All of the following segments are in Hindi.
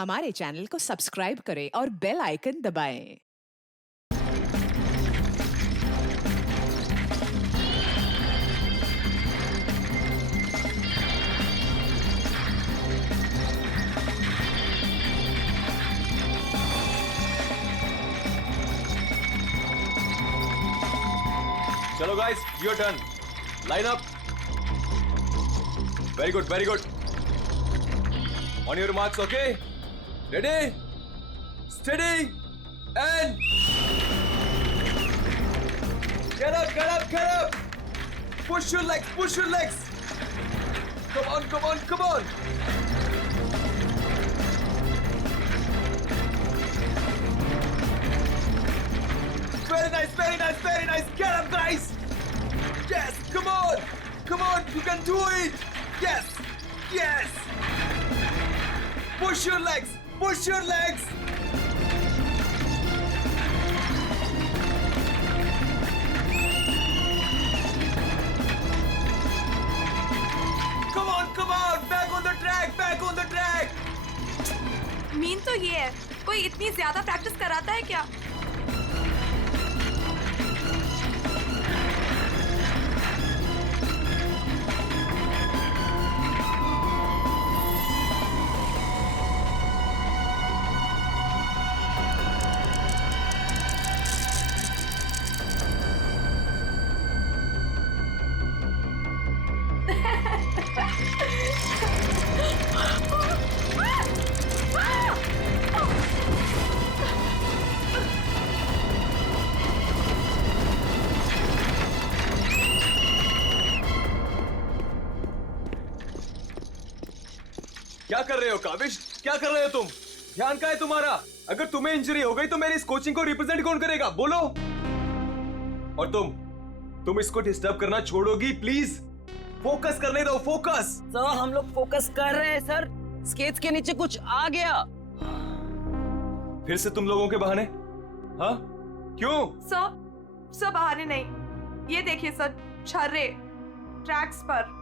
हमारे चैनल को सब्सक्राइब करें और बेल आइकन दबाएं। चलो guys, your turn. Line up. Very good, very good. On your marks, okay? Ready, steady and get up, get up, get up. Push your legs, push your legs. Come on, come on, come on. Very nice, very nice, very nice. Get up, guys. Yes, come on, come on. You can do it. Yes, yes. Push your legs, push your legs. Come on, back on the track, back on the track. Mean तो ये है, कोई इतनी ज्यादा प्रैक्टिस कराता है क्या? क्या कर रहे हो काविश? क्या कर रहे हो तुम? ध्यान का है तुम्हारा? अगर तुम्हें इंजरी हो गई तो मेरी इस कोचिंग को रिप्रेजेंट कौन करेगा? बोलो। और तुम इसको डिस्टर्ब करना छोड़ोगी प्लीज? फोकस करने दो, फोकस। सर हम लोग फोकस कर रहे हैं सर। स्केट्स के नीचे कुछ आ गया। फिर से तुम लोगों के बहाने? हाँ, क्यों? सर बहाने नहीं, ये देखिए सर, छर्रे ट्रैक्स पर।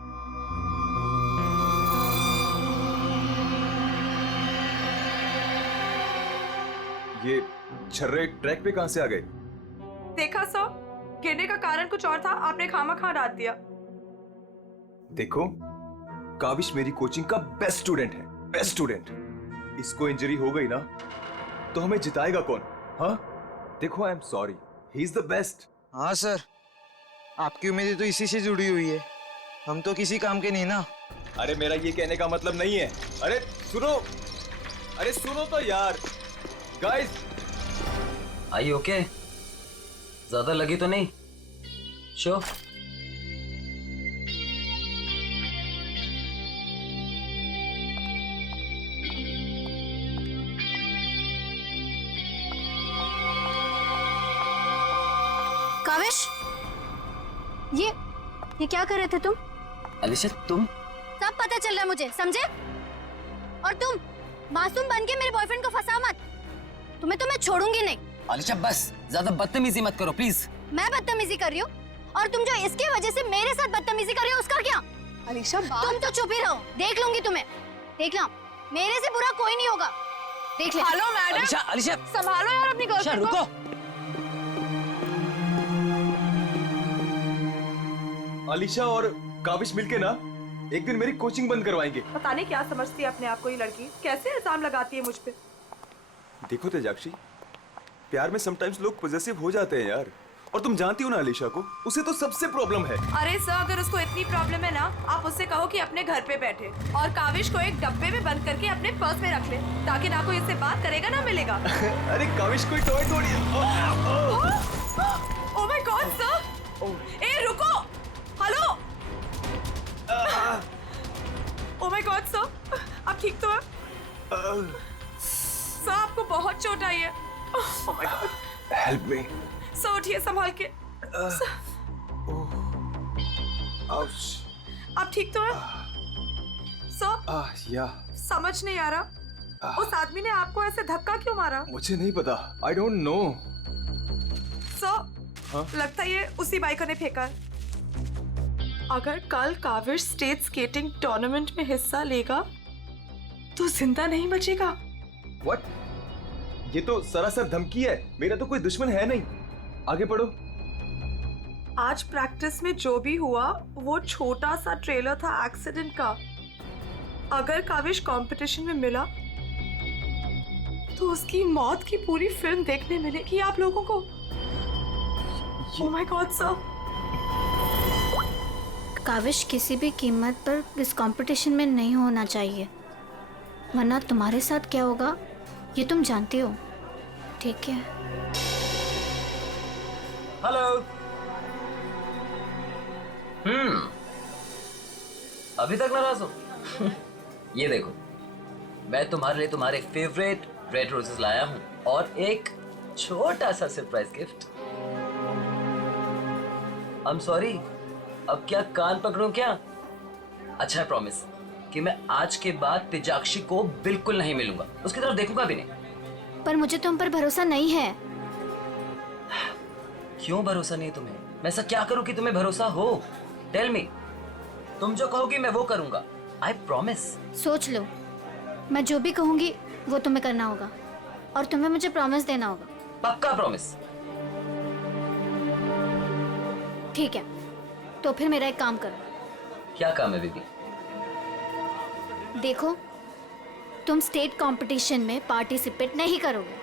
ये छर्रे ट्रैक पे कहां से आ गए? देखा सर, गिरने का कारण कुछ और था, आपने खामा डाल दिया। देखो, काविश मेरी कोचिंग का बेस्ट स्टूडेंट है, बेस्ट स्टूडेंट। इसको इंजरी हो गई ना तो हमें जिताएगा कौन? हाँ, देखो, I am sorry, he is the best. हाँ सर, आपकी उम्मीदें तो इसी से जुड़ी हुई है, हम तो किसी काम के नहीं ना। अरे मेरा ये कहने का मतलब नहीं है। अरे सुनो तो यार। गाइस, आई ओके? ज्यादा लगी तो नहीं? शो काविश, ये क्या कर रहे थे तुम? अलीशा, तुम? सब पता चल रहा है मुझे, समझे? और तुम मासूम बन के मेरे बॉयफ्रेंड को फंसाओ मत, तुम्हें तो मैं छोड़ूंगी नहीं। अलीशा बस, ज्यादा बदतमीजी मत करो प्लीज। मैं बदतमीजी कर रही हूँ और तुम जो इसकी वजह से मेरे साथ बदतमीजी कर रही हो उसका क्या? अलीशा, तुम तो चुप ही रहो, देख लूंगी तुम्हें, देख लो, मेरे से बुरा कोई नहीं होगा, देख ले। हेलो मैडम, अलीशा संभालो यार अपनी गर्लफ्रेंड को। रुको। अलीशा और काविश मिलके ना एक दिन मेरी कोचिंग बंद करवाएंगे। पता नहीं क्या समझती है अपने आप को ये लड़की, कैसे इल्जाम लगाती है मुझ पे। देखो तेजाक्षी, प्यार में समटाइम्स लोग पॉजेसिव हो जाते हैं यार। और तुम जानती हो ना अलीशा को, उसे तो सबसे प्रॉब्लम है। अरे सर, अगर उसको इतनी प्रॉब्लम है ना, आप उससे कहो कि अपने घर पे बैठे और काविश को एक डब्बे में बंद करके अपने पर्स में रख ले, ताकि ना कोई इससे बात करेगा ना मिलेगा। अरे काविश कोई टॉय थोड़ी है। ओह माय गॉड सर, ए रुको, hello. Oh my god sir, आप ठीक तो हैं? सर आपको बहुत चोट आई है। ओह my God, help me. Sir उठिए संभाल के। आप ठीक तो हैं? सर या समझ नहीं आ रहा, उस आदमी ने आपको ऐसे धक्का क्यों मारा? मुझे नहीं पता, आई डोंट नो। सर लगता है ये उसी बाइकर ने फेंका है। अगर कल काविश स्टेट स्केटिंग टूर्नामेंट में हिस्सा लेगा तो जिंदा नहीं बचेगा। व्हाट? ये तो सरासर धमकी है, मेरा तो कोई दुश्मन है नहीं। आगे पढ़ो। आज प्रैक्टिस में जो भी हुआ वो छोटा सा ट्रेलर था एक्सीडेंट का। अगर काविश कंपटीशन में मिला तो उसकी मौत की पूरी फिल्म देखने मिलेगी आप लोगों को। Oh my god sir. काविश किसी भी कीमत पर इस कंपटीशन में नहीं होना चाहिए, वरना तुम्हारे साथ क्या होगा ये तुम जानती हो, ठीक है? हेलो। अभी तक नाराज हो? ये देखो, मैं तुम्हारे लिए तुम्हारे फेवरेट रेड रोजेस लाया हूँ और एक छोटा सा surprise gift. I am sorry, अब क्या कान पकड़ूं क्या? अच्छा, प्रॉमिस कि मैं आज के बाद तेजाक्षी को बिल्कुल नहीं मिलूंगा, उसकी तरफ देखूंगा भी नहीं। पर मुझे तुम पर भरोसा नहीं है। क्यों भरोसा नहीं तुम्हें? मैं ऐसा क्या करूं कि तुम्हें भरोसा हो? Tell me. तुम जो कहोगी मैं वो करूंगा, आई प्रॉमिस। सोच लो, मैं जो भी कहूंगी वो तुम्हें करना होगा और तुम्हें मुझे प्रॉमिस देना होगा। पक्का प्रॉमिस? ठीक है, तो फिर मेरा एक काम करो। क्या काम है बेबी? देखो, तुम स्टेट कंपटीशन में पार्टिसिपेट नहीं करोगे।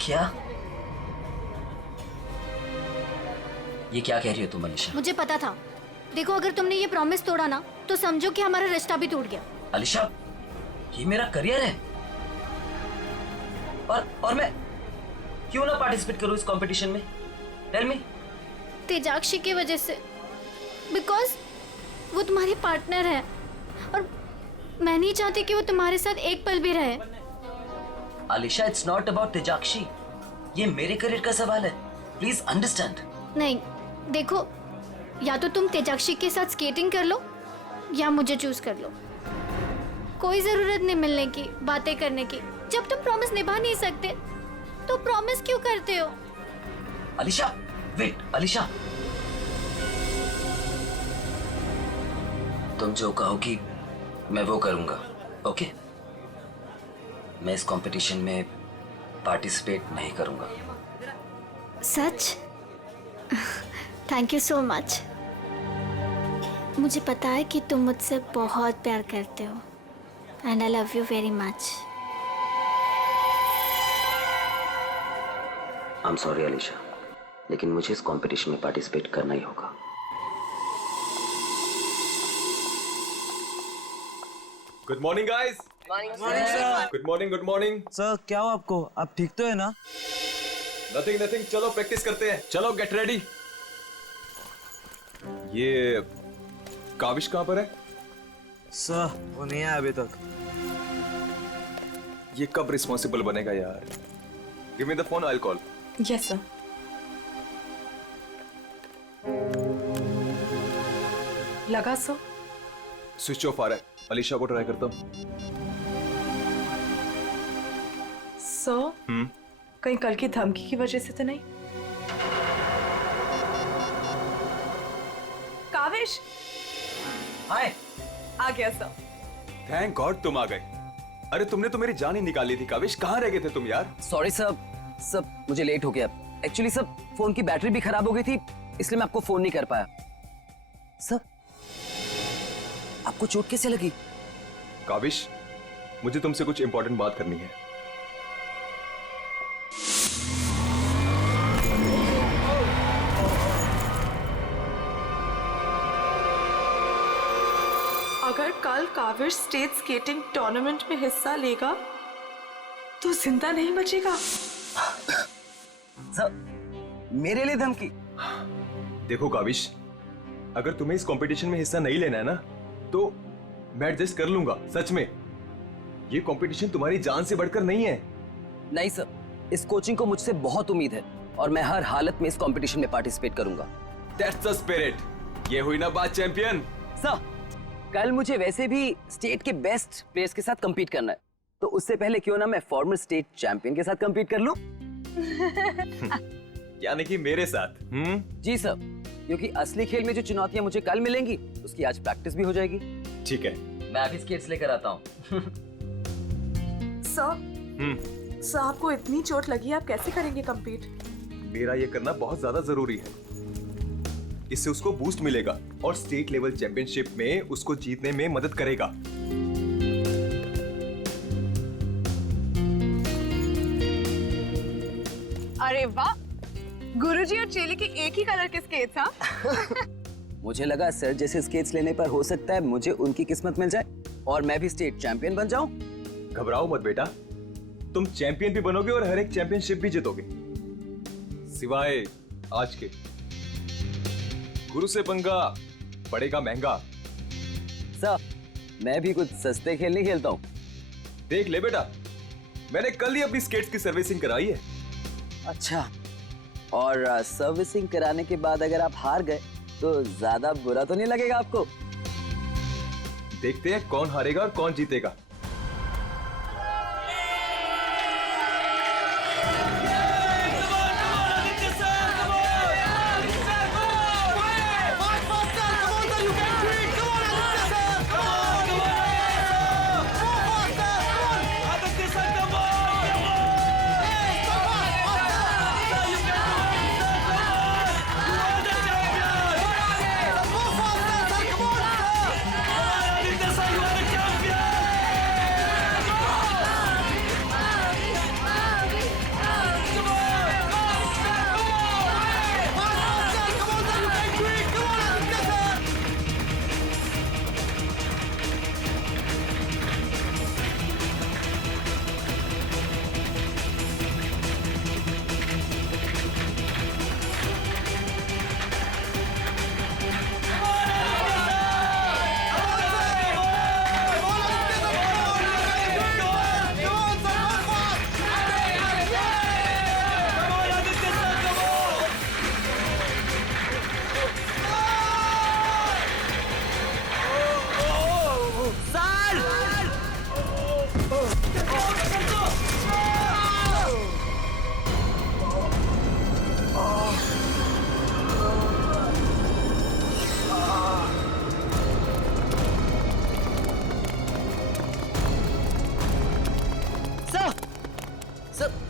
क्या? ये क्या कह रही हो तुम अलीशा? मुझे पता था। देखो, अगर तुमने ये प्रॉमिस तोड़ा ना तो समझो कि हमारा रिश्ता भी टूट गया। अलीशा, ये मेरा करियर है और मैं क्यों ना पार्टिसिपेट करूं इस कंपटीशन में? Tell me. तेजाक्षी की वजह से, बिकॉज वो तुम्हारी पार्टनर है और मैं नहीं चाहती कि वो तुम्हारे साथ एक पल भी रहे। अलीशा, इट्स नॉट अबाउट तेजाक्षी, ये मेरे करियर का सवाल है, प्लीज अंडरस्टैंड। नहीं, देखो, या तो तुम तेजाक्षी के साथ स्केटिंग कर लो या मुझे चूज कर लो। कोई जरूरत नहीं मिलने की, बातें करने की। जब तुम प्रॉमिस निभा नहीं सकते तो प्रॉमिस क्यों करते हो? अलीशा, वेट अलीशा, तुम जो कहोगी मैं वो करूंगा, ओके? मैं इस कंपटीशन में पार्टिसिपेट नहीं करूंगा। सच? Thank you so much. मुझे पता है कि तुम मुझसे बहुत प्यार करते हो and I love you very much. I am sorry Alisha, लेकिन मुझे इस कंपटीशन में पार्टिसिपेट करना ही होगा। Good morning guys. Good morning, good morning. Sir क्या हुआ आपको? आप ठीक तो है ना? नथिंग नथिंग, चलो प्रैक्टिस करते हैं। चलो गेट रेडी। ये काविश कहां पर है? सर वो नहीं आया अभी तक। ये कब रिस्पॉन्सिबल बनेगा यार? Give me the phone, I will call. Yes sir. लगा सर? स्विच ऑफ आ रहा है। अलीशा को ट्राई करता हूँ। सर, कहीं कल की धमकी की वजह से तो नहीं? काविश हाय। आ गया सर। थैंक गॉड तुम आ गए। अरे तुमने तो मेरी जान ही निकाल ली थी काविश, कहाँ रह गए थे तुम यार? सॉरी सर, मुझे लेट हो गया। एक्चुअली सर, फोन की बैटरी भी खराब हो गई थी, इसलिए मैं आपको फोन नहीं कर पाया। सर, आपको चोट कैसे लगी? काविश, मुझे तुमसे कुछ इंपॉर्टेंट बात करनी है। अगर कल काविश स्टेट स्केटिंग टूर्नामेंट में हिस्सा लेगा तो जिंदा नहीं बचेगा। सर, मेरे लिए धमकी? देखो काविश, अगर तुम्हें इस कंपटीशन में हिस्सा नहीं लेना है ना तो मैं एडजस्ट कर लूंगा। सच में, ये कंपटीशन तुम्हारी जान से बढ़कर नहीं है। नहीं सर, इस कोचिंग को मुझसे बहुत उम्मीद है और मैं हर हालत में इस कंपटीशन में पार्टिसिपेट करूंगा। That's the spirit. ये हुई ना बात चैंपियन। सर, कल मुझे वैसे भी स्टेट के बेस्ट प्लेयर्स के साथ compete करना है, तो उससे पहले क्यों ना मैं फॉर्मर स्टेट चैंपियन के साथ compete कर लूं? यानी कि मेरे साथ? जी सर, क्योंकि असली खेल में जो चुनौतियां मुझे कल मिलेंगी उसकी आज प्रैक्टिस भी हो जाएगी। ठीक है। मैं अभी स्केट्स लेकर आता हूँ। सर आपको इतनी चोट लगी, आप कैसे करेंगे compete? मेरा ये करना बहुत ज्यादा जरूरी है। इससे उसको बूस्ट मिलेगा और स्टेट लेवल चैंपियनशिप में उसको जीतने में मदद करेगा। अरे वाह, गुरुजी और चेली के एक ही कलर के स्केट्स, हाँ? मुझे लगा सर जैसे स्केट्स लेने पर हो सकता है मुझे उनकी किस्मत मिल जाए और मैं भी स्टेट चैंपियन बन जाऊं। घबराओ मत बेटा, तुम चैंपियन भी बनोगे और हर एक चैंपियनशिप भी जीतोगे, सिवाय आज के। गुरु से पंगा पड़ेगा महंगा। सर मैं भी कुछ सस्ते खेल नहीं खेलता हूँ। देख ले बेटा, मैंने कल ही अपनी स्केट्स की सर्विसिंग कराई है। अच्छा, और सर्विसिंग कराने के बाद अगर आप हार गए तो ज्यादा बुरा तो नहीं लगेगा आपको? देखते हैं कौन हारेगा और कौन जीतेगा।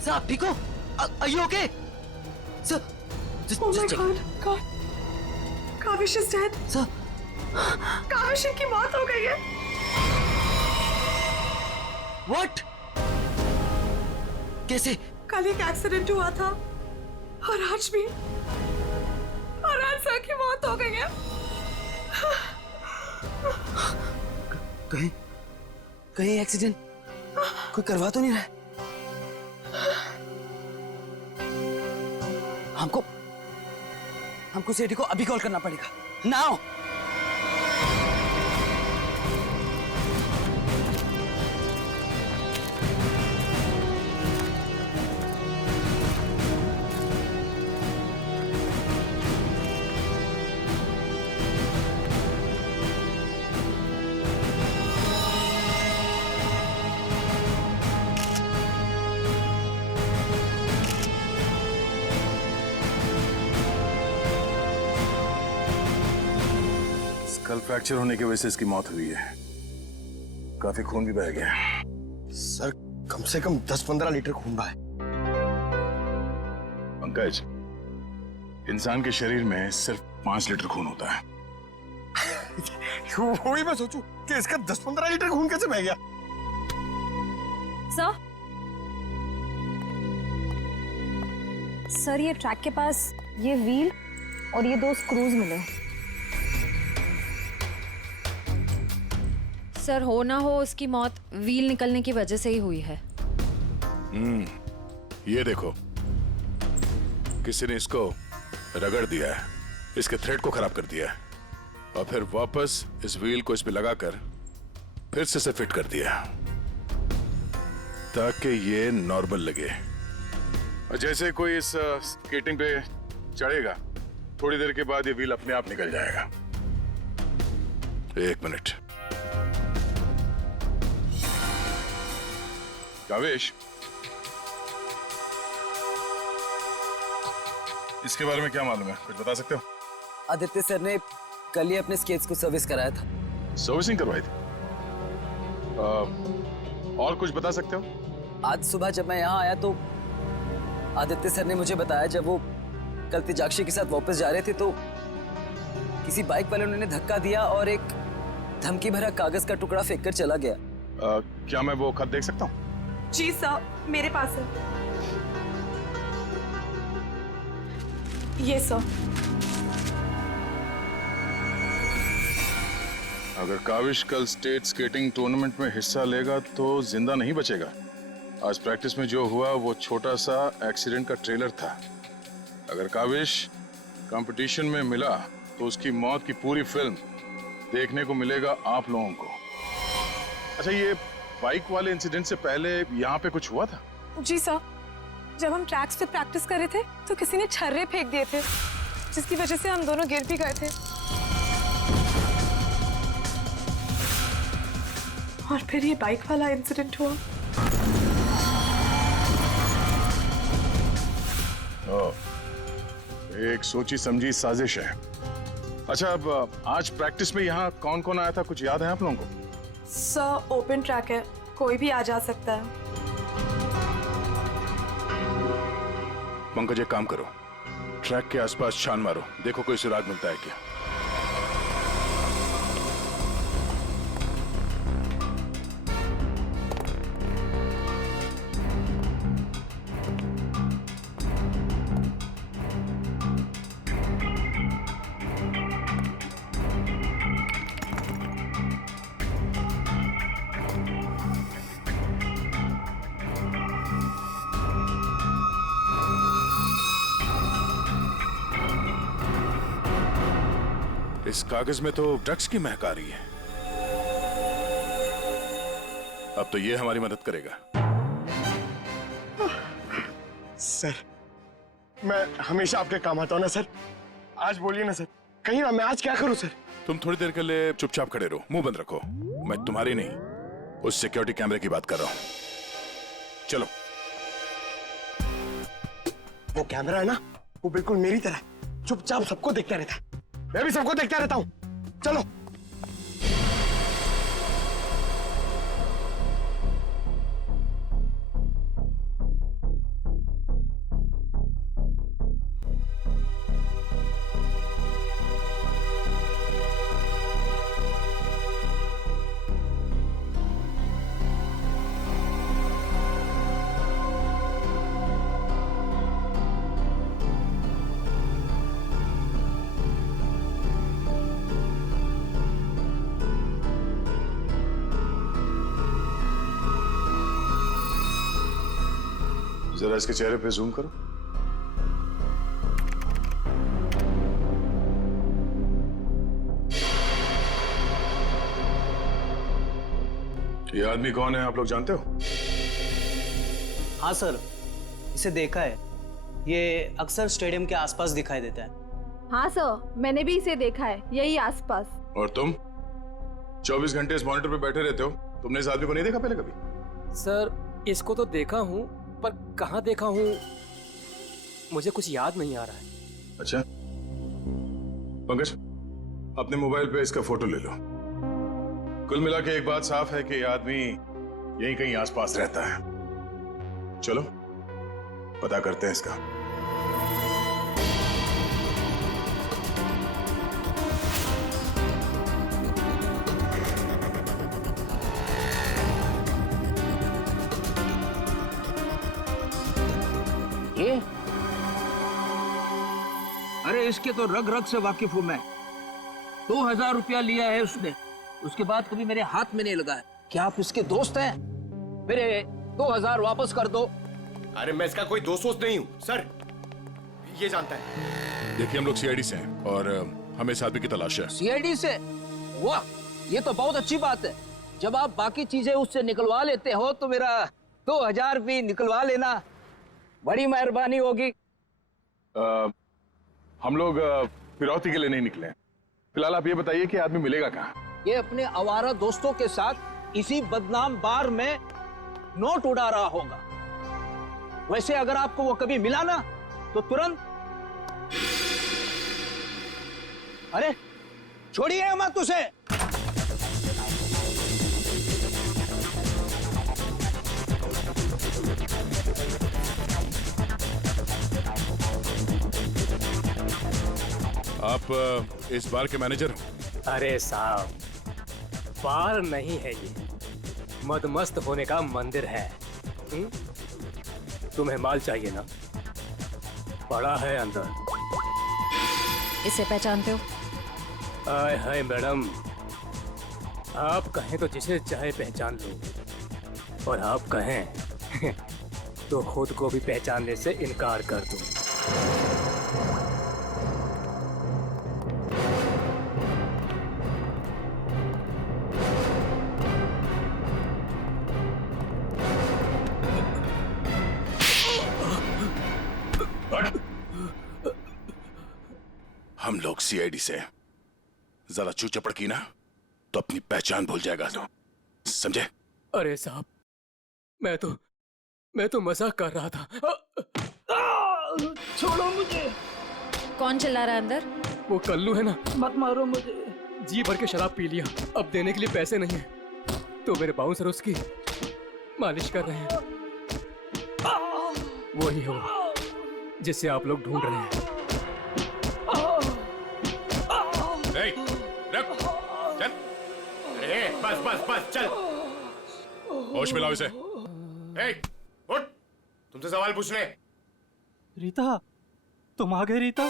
सर आप ठीक हो? Are you okay? Sir, just check. God, Kaavish is dead. Sir, Kaavish की मौत हो गई है। what? कैसे? कल एक एक्सीडेंट हुआ था और आज भी, और आज सर की मौत हो गई है। कहीं कहीं एक्सीडेंट कोई करवा तो नहीं रहा है? हमको सेठी को अभी कॉल करना पड़ेगा। नाउ। कल फ्रैक्चर होने की वजह से इसकी मौत हुई है। काफी खून भी बह गया। सर कम से कम 10-15 लीटर खून बहा है। पंकज, इंसान के शरीर में सिर्फ 5 लीटर खून होता है। वही मैं सोचूं कि इसका 10-15 लीटर खून कैसे बह गया। सर ये ट्रैक के पास ये व्हील और ये 2 स्क्रूज मिले। सर हो ना हो उसकी मौत व्हील निकलने की वजह से ही हुई है। ये देखो, किसी ने इसको रगड़ दिया है, इसके थ्रेड को खराब कर दिया है और फिर वापस इस व्हील को इस पे लगाकर फिर से इसे फिट कर दिया ताकि ये नॉर्मल लगे। और जैसे कोई इस स्केटिंग पे चढ़ेगा, थोड़ी देर के बाद ये व्हील अपने आप निकल जाएगा। 1 मिनट। कावेश, इसके बारे में क्या मालूम है? कुछ बता सकते हो? आदित्य सर ने कल ही अपने स्केट्स को सर्विस कराया था। सर्विसिंग करवाई थी? और कुछ बता सकते हो? आज सुबह जब मैं यहाँ आया तो आदित्य सर ने मुझे बताया जब वो कल तेजाक्षी के साथ वापस जा रहे थे तो किसी बाइक वाले उन्होंने धक्का दिया और एक धमकी भरा कागज का टुकड़ा फेंक कर चला गया। क्या मैं वो खत देख सकता हूँ? जी सर, मेरे पास है। ये सर। अगर काविश कल स्टेट स्केटिंग टूर्नामेंट में हिस्सा लेगा तो जिंदा नहीं बचेगा। आज प्रैक्टिस में जो हुआ वो छोटा सा एक्सीडेंट का ट्रेलर था। अगर काविश कंपटीशन में मिला तो उसकी मौत की पूरी फिल्म देखने को मिलेगा आप लोगों को। अच्छा, ये बाइक वाले इंसिडेंट से पहले यहाँ पे कुछ हुआ था? जी सर, जब हम ट्रैक्स पे प्रैक्टिस कर रहे थे तो किसी ने छर्रे फेंक दिए थे जिसकी वजह से हम दोनों गिर भी गए थे और फिर ये बाइक वाला इंसिडेंट हुआ। एक सोची समझी साजिश है। अच्छा, अब आज प्रैक्टिस में यहाँ कौन कौन आया था, कुछ याद है आप लोगों को? सर, ओपन ट्रैक है, कोई भी आ जा सकता है। पंकज, एक काम करो, ट्रैक के आसपास छान मारो, देखो कोई सुराग मिलता है क्या। इस कागज में तो ड्रग्स की महक आ रही है। अब तो ये हमारी मदद करेगा। सर, मैं हमेशा आपके काम आता हूँ ना सर। आज बोलिए ना सर, कहीं ना मैं आज क्या करूँ सर? तुम थोड़ी देर के लिए चुपचाप खड़े रहो, मुंह बंद रखो। मैं तुम्हारी नहीं, उस सिक्योरिटी कैमरे की बात कर रहा हूँ। चलो। वो कैमरा है ना, वो बिल्कुल मेरी तरह चुपचाप सबको देखता रहता है। मैं भी सबको देखता रहता हूँ। चलो। जरा इसके चेहरे पे जूम करो। ये आदमी कौन है, आप लोग जानते हो? हाँ सर, इसे देखा है। ये अक्सर स्टेडियम के आसपास दिखाई देता है। हाँ सर, मैंने भी इसे देखा है, यही आसपास। और तुम 24 घंटे इस मॉनिटर पे बैठे रहते हो, तुमने इस आदमी को नहीं देखा पहले कभी? सर, इसको तो देखा हूँ, पर कहाँ देखा हूँ मुझे कुछ याद नहीं आ रहा है। अच्छा, पंकज, अपने मोबाइल पे इसका फोटो ले लो। कुल मिला के एक बात साफ है कि ये आदमी यहीं कहीं आसपास रहता है। चलो पता करते हैं इसका। ये? अरे इसके तो रग रग से वाकिफ हूं मैं। 2000 रुपया लिया है उसने, उसके बाद कभी मेरे हाथ में नहीं लगा है। क्या आप इसके दोस्त हैं? मेरे 2000 वापस कर दो। अरे मैं इसका कोई दोस्त नहीं हूँ सर, ये जानता है। देखिए, हम लोग सीआईडी से हैं और हमें इस आदमी की तलाश है। सीआईडी से? वाह, ये तो बहुत अच्छी बात है। जब आप बाकी चीजें उससे निकलवा लेते हो तो मेरा 2000 भी निकलवा लेना, बड़ी मेहरबानी होगी। हम लोग फिरौती के लिए नहीं निकले। फिलहाल आप ये बताइए कि आदमी मिलेगा कहाँ? ये अपने आवारा दोस्तों के साथ इसी बदनाम बार में नोट उड़ा रहा होगा। वैसे अगर आपको वो कभी मिला ना तो तुरंत, अरे छोड़िए मत उसे। आप इस बार के मैनेजर हो? अरे साहब, बार नहीं है ये, मदमस्त होने का मंदिर है। तुम्हें माल चाहिए ना, पड़ा है अंदर। इसे पहचानते हो? आय हाय मैडम, आप कहें तो जिसे चाहे पहचान लो, और आप कहें तो खुद को भी पहचानने से इनकार कर दूं। हम लोग सीआईडी से जरा चू चपड़ की ना तो अपनी पहचान भूल जाएगा तो, समझे? अरे साहब, मैं तो मजाक कर रहा था। छोड़ो मुझे। कौन चिल्ला रहा है अंदर? वो कल्लू है ना। मत मारो मुझे। जी भर के शराब पी लिया, अब देने के लिए पैसे नहीं है, तो मेरे बाउंसर उसकी मालिश कर रहे हैं। वही है वो जिसे आप लोग ढूंढ रहे हैं। चल, बस बस बस चल, होश मिलाओ इसे। उठ, तुमसे सवाल पूछने। रीता, तुम आ गए रीता?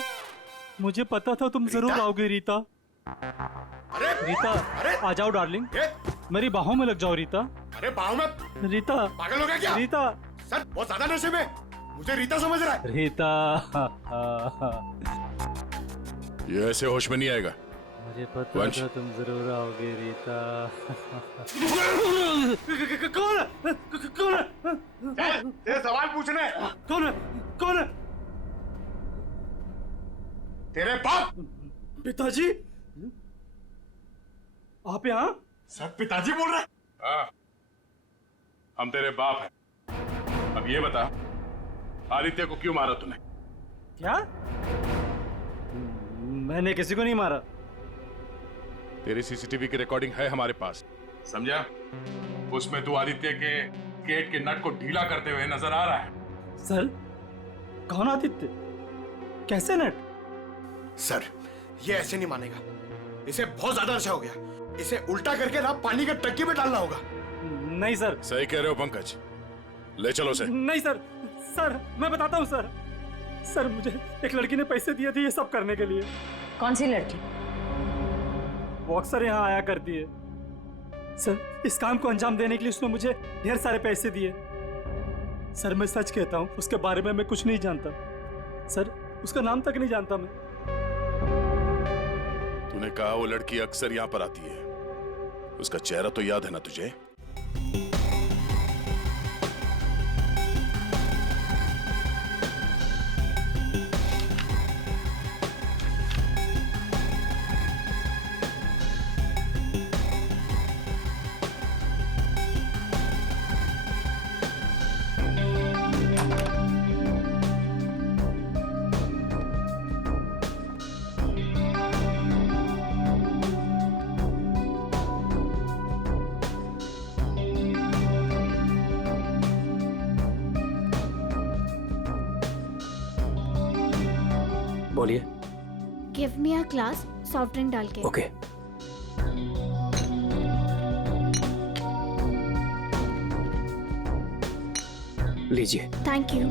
मुझे पता था तुम जरूर आओगे रीता। अरे रीता, आ जाओ डार्लिंग, मेरी बाहों में लग जाओ रीता। अरे बाहों में? रीता, पागल हो गया क्या? रीता सर, बहुत ज्यादा नशे में, मुझे रीता समझ रहा है। रीता, ये ऐसे होश में नहीं आएगा। मुझे पता था तुम जरूर आओगे रीता। कौन है? कौन है? तेरे सवाल पूछने। कौन है? कौन है? तेरे बाप। पिताजी, आप यहाँ? सर, पिताजी बोल रहे? हाँ, हम तेरे बाप हैं। अब ये बता, आदित्य को क्यों मारा तूने? क्या? मैंने किसी को नहीं मारा। तेरी सीसीटीवी की रिकॉर्डिंग है हमारे पास, समझा? उसमें तू आदित्य के गेट के नट को ढीला करते हुए नजर आ रहा है। सर, कौन आदित्य? कैसे नट? सर, ये ऐसे नहीं मानेगा, इसे बहुत ज्यादा नशा हो गया, इसे उल्टा करके ना पानी के टंकी में डालना होगा। नहीं सर। सही कह रहे हो पंकज, ले चलो उसे। नहीं सर, सर मैं बताता हूँ सर। सर, मुझे एक लड़की ने पैसे दिए थे ये सब करने के लिए। कौन सी लड़की? वो अक्सर यहाँ आया करती है सर। इस काम को अंजाम देने के लिए उसने मुझे ढेर सारे पैसे दिए। सर, मैं सच कहता हूँ, उसके बारे में मैं कुछ नहीं जानता सर, उसका नाम तक नहीं जानता मैं। तूने कहा वो लड़की अक्सर यहाँ पर आती है, उसका चेहरा तो याद है ना तुझे? बोलिए। Give me a glass soft drink डाल के। ओके। लीजिए। Thank you.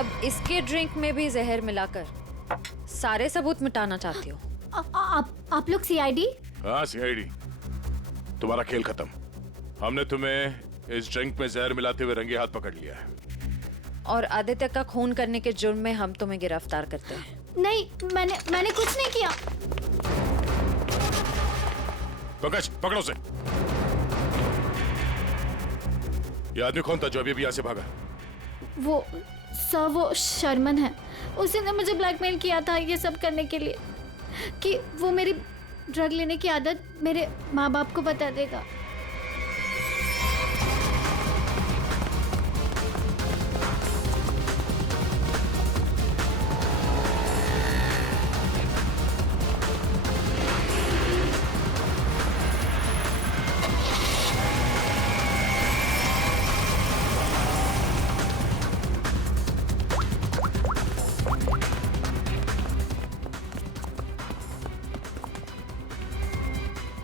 अब इसके ड्रिंक में भी जहर मिलाकर सारे सबूत मिटाना चाहती हो? आप लोग सीआईडी? हाँ, सीआईडी। तुम्हारा खेल खत्म। हमने तुम्हें इस ड्रिंक में जहर मिलाते हुए रंगे हाथ पकड़ लिया है। और आदित्य का खून करने के जुर्म में हम तुम्हें गिरफ्तार करते हैं। नहीं, मैंने कुछ नहीं किया। पंकज, पकड़ो उसे। ये आदमी कौन था जो अभी यहाँ से भागा? वो सर, वो शर्मन है। उसी ने मुझे ब्लैकमेल किया था ये सब करने के लिए, कि वो मेरी ड्रग लेने की आदत मेरे माँ बाप को बता देगा।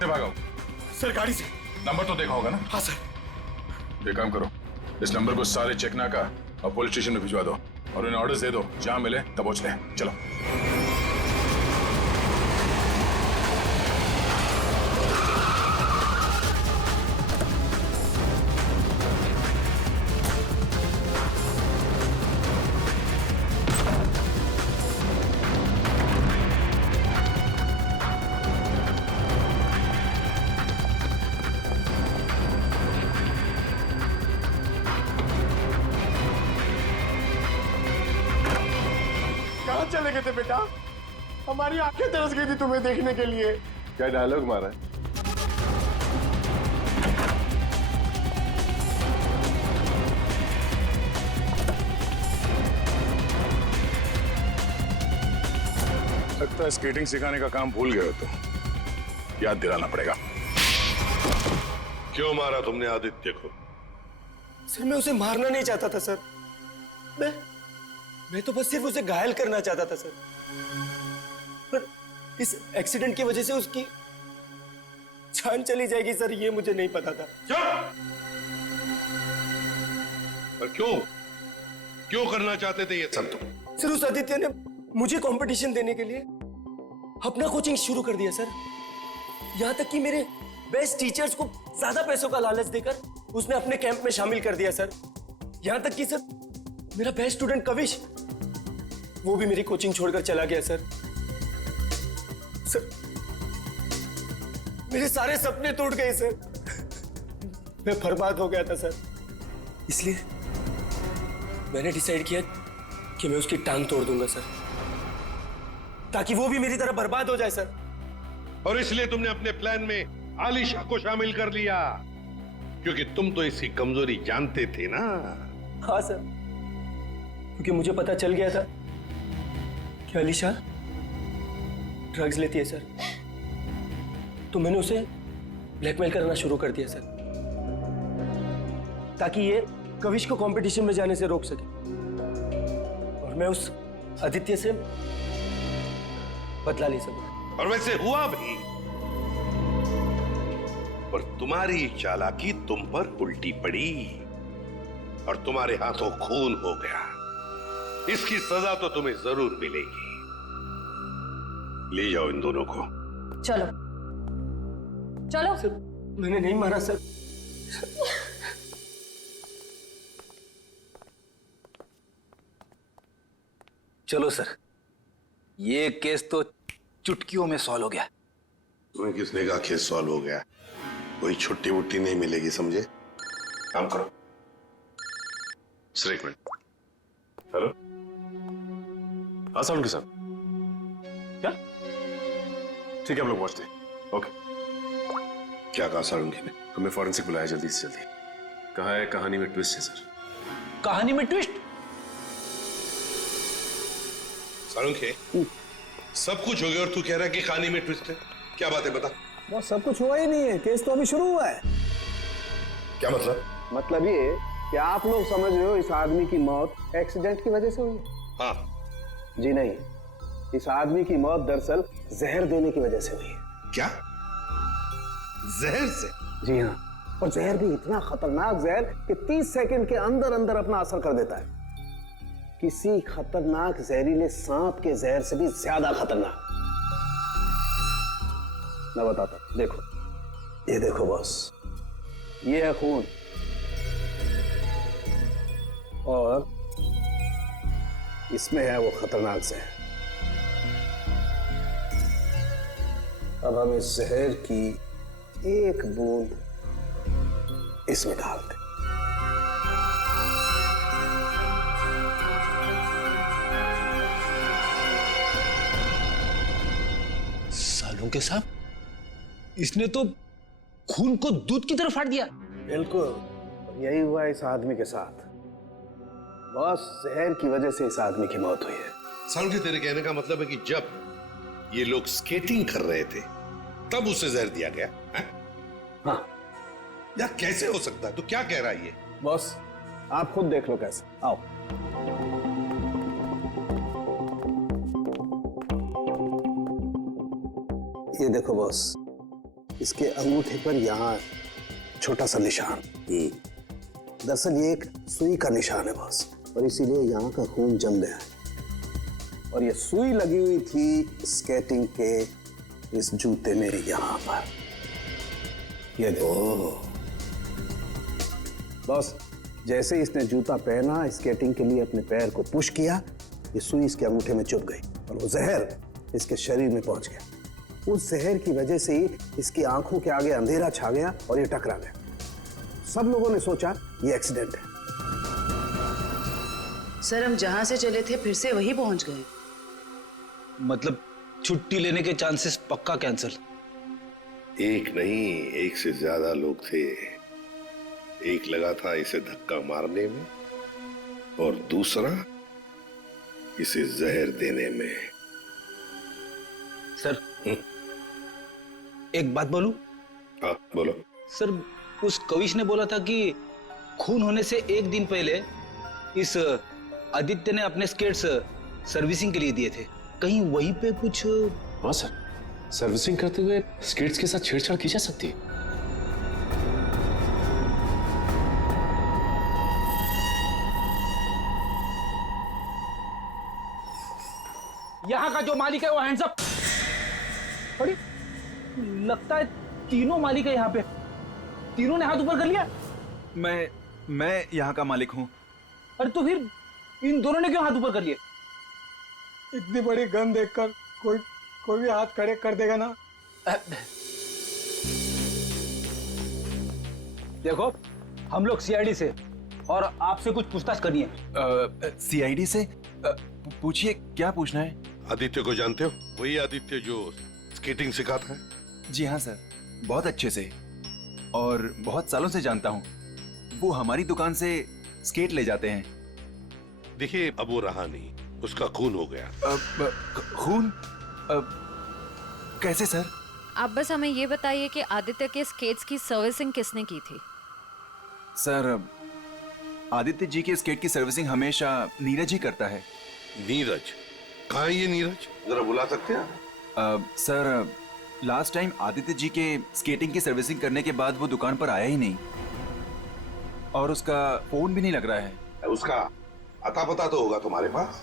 भागा सर, गाड़ी से। नंबर तो देखा होगा ना? हाँ सर। एक काम करो, इस नंबर को सारे चेकना का और पुलिस स्टेशन में भिजवा दो और उन्हें ऑर्डर्स दे दो, जहां मिले तब पहुंच ले। चलो। कहाँ चले गए थे बेटा? हमारी आंखें तरस गई थी तुम्हें देखने के लिए। क्या डायलॉग मारा है? लगता है स्केटिंग सिखाने का काम भूल गए हो तुम, याद दिलाना पड़ेगा। क्यों मारा तुमने आदित्य को? सर, मैं उसे मारना नहीं चाहता था सर। मैं तो बस सिर्फ उसे घायल करना चाहता था सर। पर इस एक्सीडेंट की वजह से उसकी जान चली जाएगी सर, ये मुझे नहीं पता था। पर क्यों करना चाहते थे ये सब तुम? सर, उस आदित्य ने मुझे कंपटीशन देने के लिए अपना कोचिंग शुरू कर दिया सर। यहां तक कि मेरे बेस्ट टीचर्स को ज्यादा पैसों का लालच देकर उसने अपने कैंप में शामिल कर दिया सर। यहां तक कि सर, मेरा बेस्ट स्टूडेंट कविश, वो भी मेरी कोचिंग छोड़कर चला गया सर। सर, मेरे सारे सपने टूट गए सर। मैं बर्बाद हो गया था सर। इसलिए मैंने डिसाइड किया कि मैं उसकी टांग तोड़ दूंगा सर, ताकि वो भी मेरी तरह बर्बाद हो जाए सर। और इसलिए तुमने अपने प्लान में आलिशा को शामिल कर लिया, क्योंकि तुम तो इसकी कमजोरी जानते थे ना। हाँ सर, क्योंकि मुझे पता चल गया था कि आलिशा ड्रग्स लेती है सर, तो मैंने उसे ब्लैकमेल करना शुरू कर दिया सर, ताकि ये कविश को कंपटीशन में जाने से रोक सके और मैं उस आदित्य से बदला ले सकूं। और वैसे हुआ भी, पर तुम्हारी चालाकी तुम पर उल्टी पड़ी और तुम्हारे हाथों खून हो गया। इसकी सजा तो तुम्हें जरूर मिलेगी। ले जाओ इन दोनों को। चलो चलो। सर, मैंने नहीं मारा सर। चलो सर, ये केस तो चुटकियों में सॉल्व हो गया। तुम्हें किसने कहा केस सॉल्व हो गया? कोई छुट्टी वुट्टी नहीं मिलेगी, समझे? काम करो। सर, एक मिनट। हेलो, हाँ साउंड के साथ क्या? ठीक है, हम लोग पहुंचते हैं। ओके। क्या कहा सारंगी ने? हमें फॉरेंसिक बुलाया, जल्दी से जल्दी। कहा है कहानी में ट्विस्ट है सर। कहानी में ट्विस्ट? सारंगी, सब कुछ हो गया और तू कह रहा है कि कहानी में ट्विस्ट है? क्या बात है, बता। बस सब कुछ हुआ ही नहीं है, केस तो अभी शुरू हुआ है। क्या मतलब? मतलब ये कि आप लोग समझ रहे हो इस आदमी की मौत एक्सीडेंट की वजह से हुई है। हाँ। जी नहीं, इस आदमी की मौत दरअसल जहर देने की वजह से हुई है। क्या? जहर से? जी हाँ, और जहर भी इतना खतरनाक जहर कि 30 सेकंड के अंदर अंदर अपना असर कर देता है। किसी खतरनाक जहरीले सांप के जहर से भी ज्यादा खतरनाक। मैं बताता हूं, देखो, ये देखो बॉस, ये है खून और इसमें है वो खतरनाक जहर। अब हम इस जहर की एक बूंद इसमें डाल दें। सालों के साहब, इसने तो खून को दूध की तरह फाड़ दिया। बिल्कुल यही हुआ इस आदमी के साथ। बॉस, जहर की वजह से इस आदमी की मौत हुई है। सालुंकी, तेरे कहने का मतलब है कि जब ये लोग स्केटिंग कर रहे थे तब उसे जहर दिया गया है? हाँ। यार कैसे हो सकता है? तो क्या कह रहा है ये? बॉस आप खुद देख लो कैसे। आओ। ये देखो बॉस, इसके अंगूठे पर यहाँ छोटा सा निशान। दरअसल ये एक सुई का निशान है बॉस, और इसीलिए यहाँ का खून जम गया है। और ये सुई लगी हुई थी स्केटिंग के इस जूते में यहाँ पर। ये देखो बॉस, जैसे इसने जूता पहना, स्केटिंग के लिए अपने पैर को पुश किया, ये सुई इसके अंगूठे में चुभ गई और वो जहर इसके शरीर में पहुंच गया। उस जहर की वजह से ही इसकी आंखों के आगे अंधेरा छा गया और ये टकरा गया। सब लोगों ने सोचा ये एक्सीडेंट है। सर, हम जहां से चले थे फिर से वही पहुंच गए। मतलब छुट्टी लेने के चांसेस पक्का कैंसिल। एक नहीं, एक से ज्यादा लोग थे। एक लगा था इसे धक्का मारने में और दूसरा इसे जहर देने में। सर, एक बात बोलूं? हाँ बोलो। सर, उस कविश ने बोला था कि खून होने से एक दिन पहले इस आदित्य ने अपने स्केट्स सर्विसिंग के लिए दिए थे। कहीं वहीं पे कुछ? हाँ सर, सर्विसिंग करते हुए स्केट्स के साथ छेड़छाड़ की जा सकती है। यहाँ का जो मालिक है वो हैंड्स अप। अरे लगता है तीनों मालिक है यहाँ पे। तीनों ने हाथ ऊपर कर लिया। मैं यहाँ का मालिक हूँ। अरे तो फिर इन दोनों ने क्यों हाथ ऊपर कर लिए? इतनी बड़ी गन देखकर कोई भी हाथ खड़े कर देगा ना। देखो, हम लोग सीआईडी से और आपसे कुछ पूछताछ करनी है। सीआईडी से? पूछिए, क्या पूछना है? आदित्य को जानते हो? वही आदित्य जो स्केटिंग सिखाता है? जी हाँ सर, बहुत अच्छे से और बहुत सालों से जानता हूँ। वो हमारी दुकान से स्केट ले जाते हैं। देखिए, अब वो रहा नहीं, उसका खून हो गया। खून? कैसे सर? आप बस हमें ये बताइए कि आदित्य के स्केट्स की सर्विसिंग किसने की थी? सर, आदित्य जी के स्केट की सर्विसिंग हमेशा नीरज ही करता है। नीरज? कहाँ है ये नीरज? जरा बुला सकते हैं? Sir, last time Aditya ji के स्केटिंग की सर्विसिंग करने के बाद वो दुकान पर आया ही नहीं और उसका फोन भी नहीं लग रहा है। उसका अता पता तो होगा तुम्हारे पास?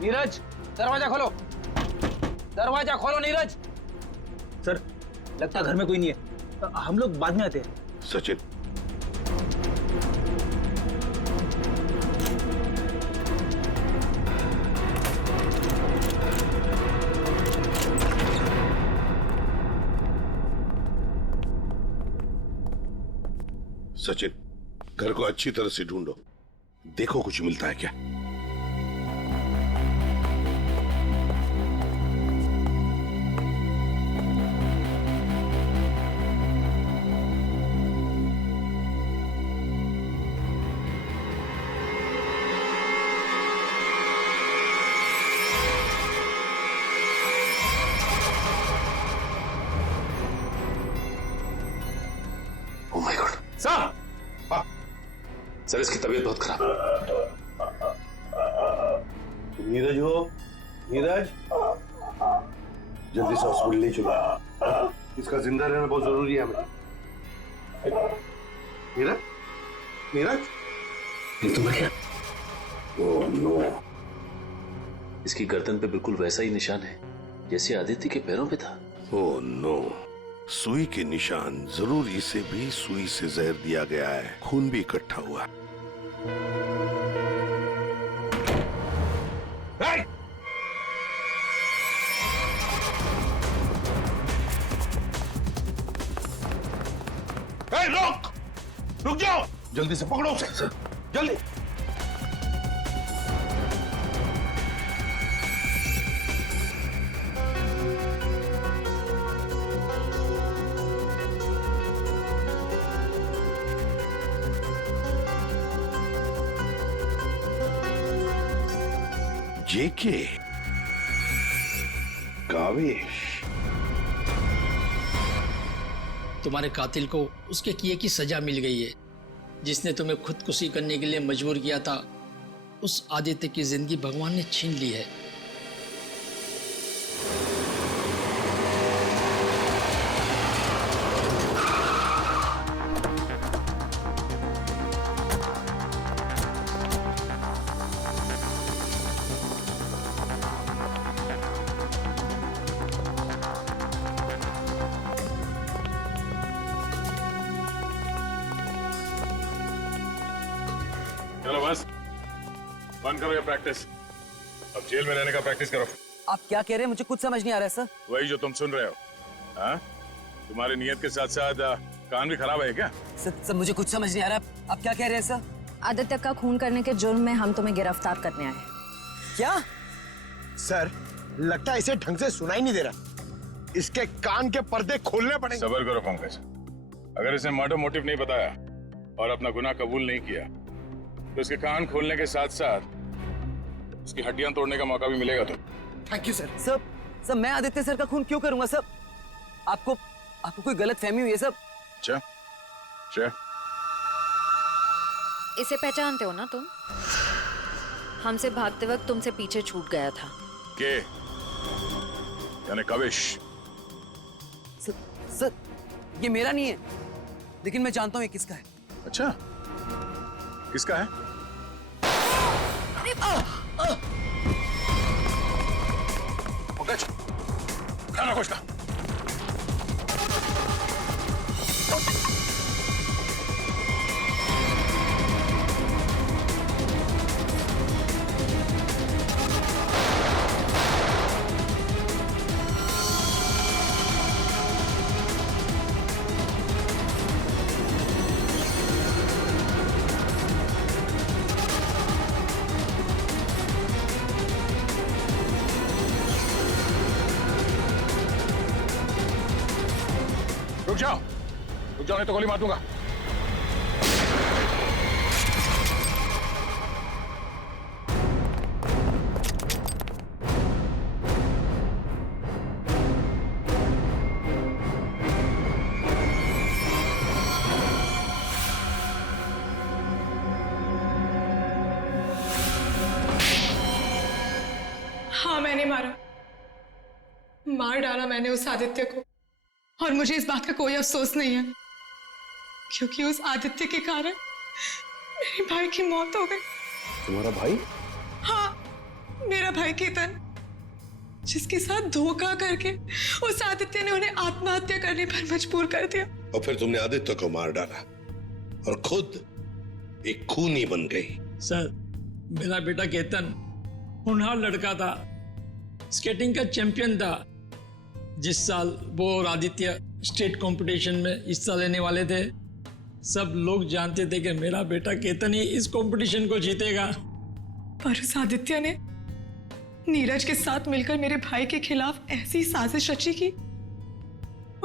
नीरज, दरवाजा खोलो। दरवाजा खोलो नीरज। सर, लगता है घर में कोई नहीं है। हम लोग बाद में आते हैं। सचिन, सचिन, घर को अच्छी तरह से ढूंढो, देखो कुछ मिलता है क्या। सर, इसकी तबीयत बहुत खराब है। नीरज हो? नीरज, जल्दी से हॉस्पिटल ले चलो। इसका जिंदा रहना बहुत जरूरी है हमें। नीरज, नीरज, ये तो बढ़िया। ओह नो, इसकी गर्दन पे बिल्कुल वैसा ही निशान है जैसे आदित्य के पैरों पे था। ओह नो, सुई के निशान, जरूर इसे भी सुई से जहर दिया गया है, खून भी इकट्ठा हुआ। रोक, रुक जाओ, जल्दी से पकड़ो उसे, जल्दी। जेके, कावेश, तुम्हारे कातिल को उसके किए की सजा मिल गई है। जिसने तुम्हें खुदकुशी करने के लिए मजबूर किया था, उस आदित्य की जिंदगी भगवान ने छीन ली है। चलो बस बंद करो ये प्रैक्टिस, अब जेल में रहने का प्रैक्टिस करो। आप क्या कह रहे हैं? मुझे कुछ समझ नहीं आ रहा है सर। वही जो तुम सुन रहे हो। हाँ, तुम्हारी नियत के साथ साथ कान भी खराब है क्या? सर मुझे कुछ समझ नहीं आ रहा। आप क्या कह रहे हैं सर? आदित्य का खून करने के जुर्म में हम तुम्हें गिरफ्तार करने आए। क्या? सर, लगता है इसे ढंग से सुनाई नहीं दे रहा, इसके कान के पर्दे खोलने पड़ेंगे। सब्र करो पंकज, अगर इसने मर्डर मोटिव नहीं बताया और अपना गुनाह कबूल नहीं किया तो इसके कान खोलने के साथ साथ उसकी हड्डियां तोड़ने का मौका भी मिलेगा। तो थैंक यू सर। सर मैं आदित्य सर का खून क्यों करूंगा सर? आपको कोई गलत फहमी हुई है सर? अच्छा, इसे पहचानते हो ना तुम? हमसे भागते वक्त तुमसे पीछे छूट गया था। के यानी कावेश? सर ये मेरा नहीं है, लेकिन मैं जानता हूँ ये किसका है। अच्छा, किसका है? पंकज, खाना कुछ ना। रुक जाओ नहीं तो गोली मार दूंगा। हाँ, मैंने मार डाला मैंने उस आदित्य को, और मुझे इस बात का कोई अफसोस नहीं है, क्योंकि उस आदित्य के कारण मेरे भाई की मौत हो गई। तुम्हारा भाई? हाँ, मेरा भाई केतन, जिसके साथ धोखा करके उस आदित्य ने उन्हें आत्महत्या करने पर मजबूर कर दिया। और फिर तुमने आदित्य को मार डाला और खुद एक खूनी बन गई। सर, मेरा बेटा केतन होनहार लड़का था, स्केटिंग का चैंपियन था। जिस साल वो और आदित्य स्टेट कंपटीशन में हिस्सा लेने वाले थे, सब लोग जानते थे कि मेरा बेटा केतन ही इस कंपटीशन को जीतेगा। पर उस आदित्य ने नीरज के साथ मिलकर मेरे भाई के खिलाफ ऐसी साजिश रची कि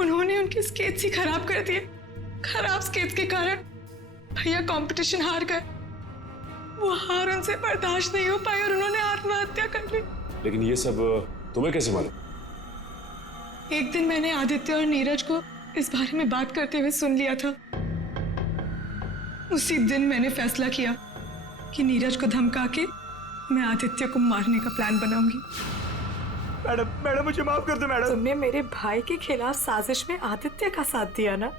उन्होंने उनके स्केट्स ही खराब कर दिए। खराब स्केट्स के कारण भैया कंपटीशन हार गए। वो हार उनसे बर्दाश्त नहीं हो पाई और उन्होंने आत्महत्या कर ली। लेकिन ये सब तुम्हें कैसे मालूम? एक दिन मैंने आदित्य और नीरज को इस बारे में बात करते हुए सुन लिया था। उसी दिन मैंने फैसला किया कि नीरज को धमका के मैं आदित्य को मारने का प्लान बनाऊंगी। मैडम मुझे माफ कर दो मैडम। तुमने मेरे भाई के खिलाफ साजिश में आदित्य का साथ दिया ना,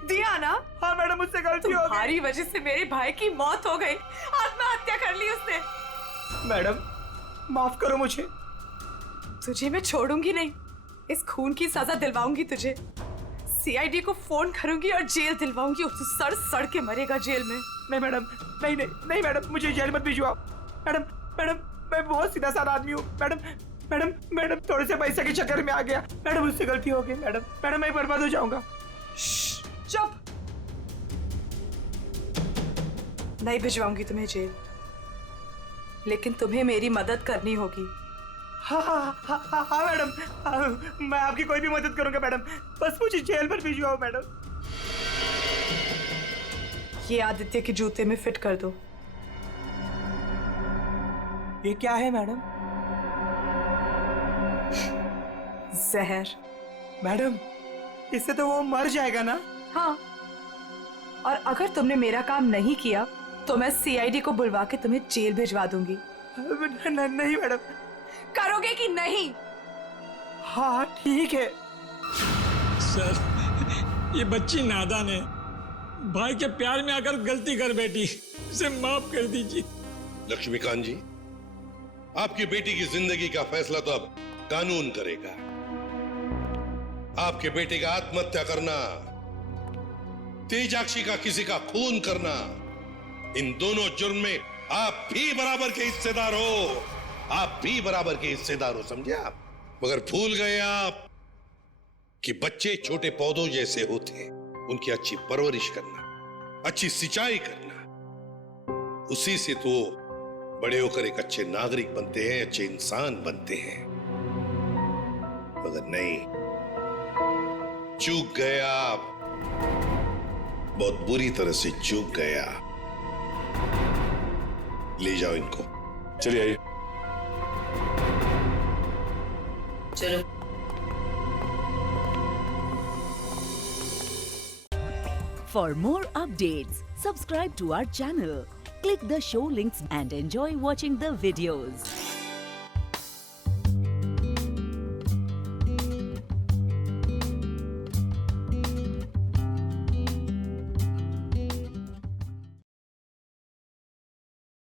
दिया ना? हाँ मैडम, मुझसे गलती हो गई। तुम्हारी वजह से मेरे भाई की मौत हो गई, आत्महत्या कर ली उसने। मैडम माफ करो मुझे। तुझे मैं छोड़ूंगी नहीं, इस खून की सजा दिलवाऊंगी तुझे। सीआईडी को फोन करूंगी और जेल दिलवाऊंगी, और तू सड़ सड़ के मरेगा जेल में। नहीं मैडम, नहीं नहीं नहीं मैडम, मुझे जेल मत भिजवाओ। मैडम मैडम मैं बहुत सीधा साधा आदमी हूँ। मैडम मैडम मैडम थोड़े से पैसे के चक्कर में आ गया। मैडम मुझसे गलती हो गई। मैडम मैडम मैं बर्बाद हो जाऊंगा। चुप, नहीं भिजवाऊंगी तुम्हें जेल, लेकिन तुम्हें मेरी मदद करनी होगी। हाँ हाँ हाँ हाँ हाँ मैडम, हाँ, मैं आपकी कोई भी मदद करूंगा मैडम, बस मुझे जेल पर भिजवाओ मैडम। ये आदित्य के जूते में फिट कर दो। ये क्या है मैडम? जहर। मैडम इससे तो वो मर जाएगा ना? हाँ, और अगर तुमने मेरा काम नहीं किया तो मैं सीआईडी को बुलवा के तुम्हें जेल भिजवा दूंगी। नहीं मैडम। करोगे कि नहीं? हाँ ठीक है। सर, ये बच्ची नादान है, भाई के प्यार में आकर गलती कर बैठी, इसे माफ कर दीजिए। लक्ष्मीकांत जी, आपकी बेटी की जिंदगी का फैसला तो अब कानून करेगा। आपके बेटे का आत्महत्या करना, तेजाक्षी का किसी का खून करना, इन दोनों जुर्म में आप भी बराबर के हिस्सेदार हो। आप भी बराबर के हिस्सेदार हो, समझे आप? मगर भूल गए आप कि बच्चे छोटे पौधों जैसे होते हैं, उनकी अच्छी परवरिश करना, अच्छी सिंचाई करना, उसी से तो बड़े होकर एक अच्छे नागरिक बनते हैं, अच्छे इंसान बनते हैं। मगर नहीं, चूक गए आप, बहुत बुरी तरह से चूक गया। ले जाओ इनको। चलिए आइए। चलो। For more updates, subscribe to our channel, click the show links and enjoy watching the videos.